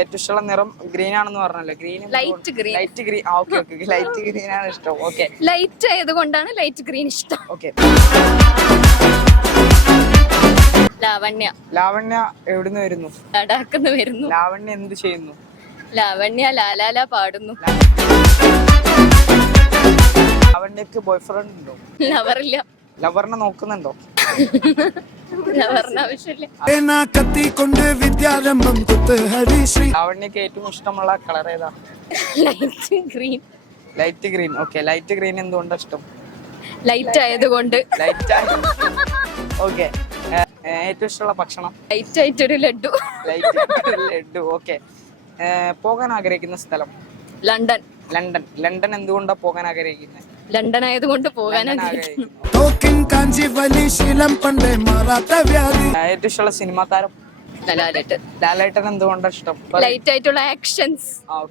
ഏറ്റവും ഇഷ്ടമുള്ള നിറം ഗ്രീൻ ആണെന്ന് പറഞ്ഞല്ലോ. Green light green. Light green. Okay okay, light green ആണ് ഇഷ്ടം. ഓക്കെ ലൈറ്റ് ആയതുകൊണ്ടാണ് ലൈറ്റ് ഗ്രീൻ ഇഷ്ടം. ഓക്കെ. ലാവണ്യ. ലാവണ്യ എവിടുന്ന് വരുന്നു? ലഡാക്കിന്ന് വരുന്നു. ലാവണ്യ എന്ത് ചെയ്യുന്നു? ലാവണ്യ ലാലാല പാടുന്നു. ലാവണ്യക്ക് ബോയ് ഫ്രണ്ട് ഉണ്ടോ? ലവറില്ല. ലവറിനെ നോക്കുന്നുണ്ടോ? ലവറിന് ആവശ്യമില്ല. ലാവണ്യക്ക് ഏറ്റവും ഇഷ്ടമുള്ള കളർ ഏതാ? Light green. Light green. Okay, light green എന്തുകൊണ്ടാണ് ഇഷ്ടം? ലൈറ്റ് ആയതുകൊണ്ട്. ലൈറ്റ്. ഓക്കെ. ഏറ്റവും ഇഷ്ടമുള്ള ഭക്ഷണം? ലൈറ്റ് ആയിട്ടൊരു ലഡു. ലൈറ്റ് ലഡു. ഓക്കെ. പോകാൻ ആഗ്രഹിക്കുന്ന സ്ഥലം? ലണ്ടൻ. ലണ്ടൻ. ലണ്ടൻ എന്തുകൊണ്ടാണ് പോകാൻ ആഗ്രഹിക്കുന്നത്? ലണ്ടൻ ആയതുകൊണ്ട് പോകാൻ ഏറ്റവും ഇഷ്ടമുള്ള സിനിമാ താരം? ലാലേട്ടൻ. ലാലേട്ടൻ എന്തുകൊണ്ടാണ് ഇഷ്ടം? ലൈറ്റ് ആയിട്ടുള്ള ആക്ഷൻസ്.